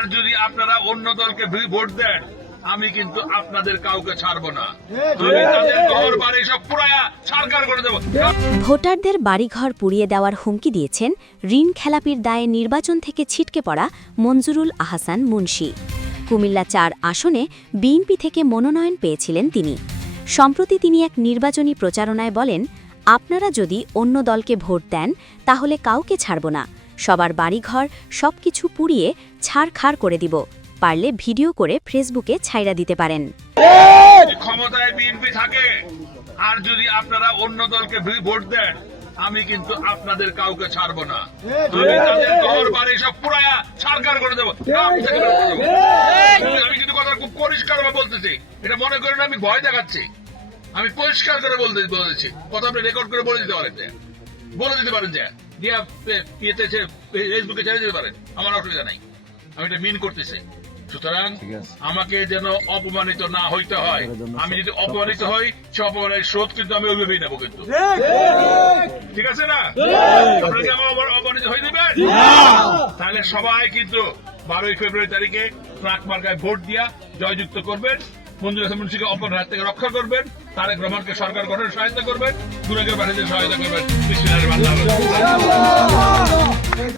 আর যদি আপনারা অন্য দলকে ভোট দেন, আমি কিন্তু আপনাদের কাউকে ছাড়বো না। আমি তাদের ঘর বাড়ি সব পুরায়া ছারখার করে দেবো। ভোটারদের বাড়িঘর পুড়িয়ে দেওয়ার হুমকি দিয়েছেন ঋণ খেলাপির দায়ে নির্বাচন থেকে ছিটকে পড়া মঞ্জুরুল আহসান মুন্সি। কুমিল্লা ৪ আসনে বিএনপি থেকে মনোনয়ন পেয়েছিলেন তিনি। সম্প্রতি তিনি এক নির্বাচনী প্রচারণায় বলেন, আপনারা যদি অন্য দলকে ভোট দেন তাহলে কাউকে ছাড়ব না, সবার বাড়িঘর সবকিছু পুড়িয়ে ছারখার করে দিব, পারলে ভিডিও করে ফেসবুকে ছাইড়া দিতে পারেন। ক্ষমতায় বিএনপি থাকে আর যদি আপনারা অন্য দলকে ভোট দেন, আমি কিন্তু আপনাদের কাউকে ছাড়বো না। আমি তাদের ঘর বাড়ি সব পুরায়া ছারখার করে দেবো। আমি কিন্তু কথা খুব পরিষ্কার ভাবে বলতেছি, এটা মনে করেন আমি ভয় দেখাচ্ছি। আমি পরিষ্কার করে বলেছি, কথা আপনি রেকর্ড করে বলে দিতে পারেন, যে ফেসবুকে ছেড়ে দিতে পারেন, আমার অসুবিধা নাই। আমি এটা মিন করতেছি। সুতরাং আমাকে যেন অপমানিত না হইতে হয়। আমি যদি অপমানিত হই, সে অপমানের শোধ কিন্তু আমি ওইভাবেই নেবো। কিন্তু ঠিক আছে না? আপনারা কি আমার অপমানিত হয়ে দেবেন? তাহলে সবাই কিন্তু 12ই ফেব্রুয়ারি তারিখে ট্রাক মার্কায় ভোট দিয়া জয়যুক্ত করবেন। মঞ্জুর আহসান মুন্সিকে অপরাধ হাত থেকে রক্ষা করবেন। তারেক রহমানকে সরকার গঠনের সহায়তা করবেন। গুণাগার বাহিনীদের সহায়তা করবেন। বিসমিল্লাহির রহমানির রহিম।